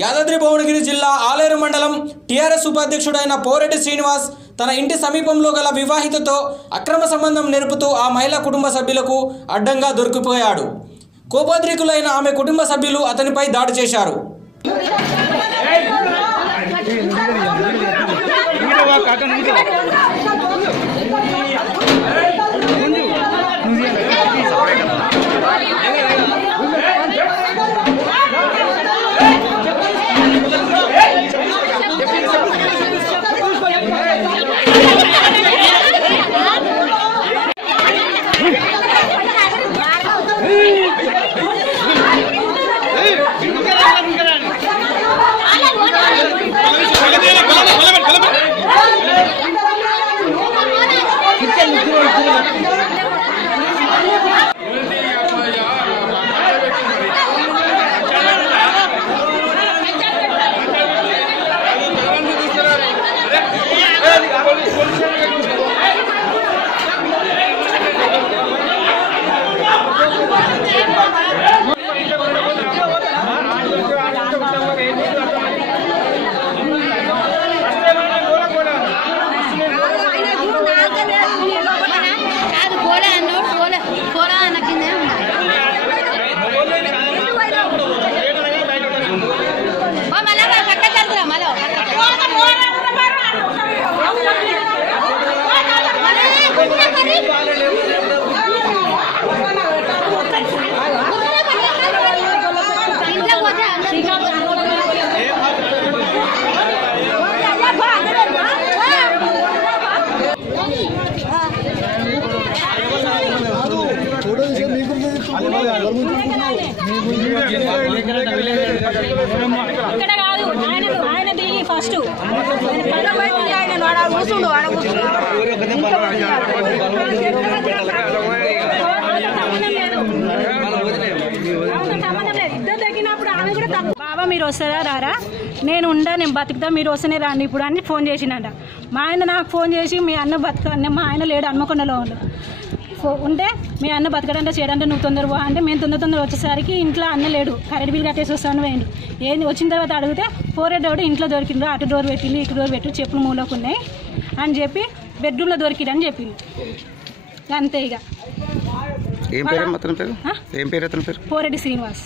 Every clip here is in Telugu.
యాదాద్రి భువనగిరి జిల్లా ఆలేరు మండలం టీఆర్ఎస్ ఉపాధ్యక్షుడైన పోరెడ్డి శ్రీనివాస్ తన ఇంటి సమీపంలో గల వివాహితతో అక్రమ సంబంధం నెరుపుతూ ఆ మహిళా కుటుంబ సభ్యులకు అడ్డంగా దొరికిపోయాడు. కోపోద్రికులైన ఆమె కుటుంబ సభ్యులు అతనిపై దాడి చేశారు. ఫస్ట్ బాబా మీరు వస్తారా రారా, నేను ఉండా, నేను బతుకుతా, మీరు వస్తేనే రండి ఇప్పుడు అని ఫోన్ చేసినట. మా ఆయన నాకు ఫోన్ చేసి మీ అన్న బతక, మా ఆయన లేడు హన్మకొండలో ఉంటే మీ అన్న బతకడంటే చేయడంటే నువ్వు తొందర పో అంటే మేము తొందర వచ్చేసరికి ఇంట్లో అన్న లేడు, కరెంట్ బిల్ కట్టేసి వస్తాను వేయండు. ఏంది వచ్చిన తర్వాత అడిగితే పోరేటోడు ఇంట్లో దొరికిండు, అటు డోర్ పెట్టిండు, ఇటు డోర్ పెట్టి చెప్పులు మూలకు ఉన్నాయి అని చెప్పి బెడ్రూమ్లో దొరికిండని చెప్పింది. అంతే ఇక. పోరెడ్డి శ్రీనివాస్.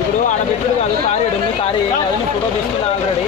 ఇప్పుడు ఆడబెట్టుడు కాదు, కారు ఫోటో తీసుకున్నా ఆల్రెడీ.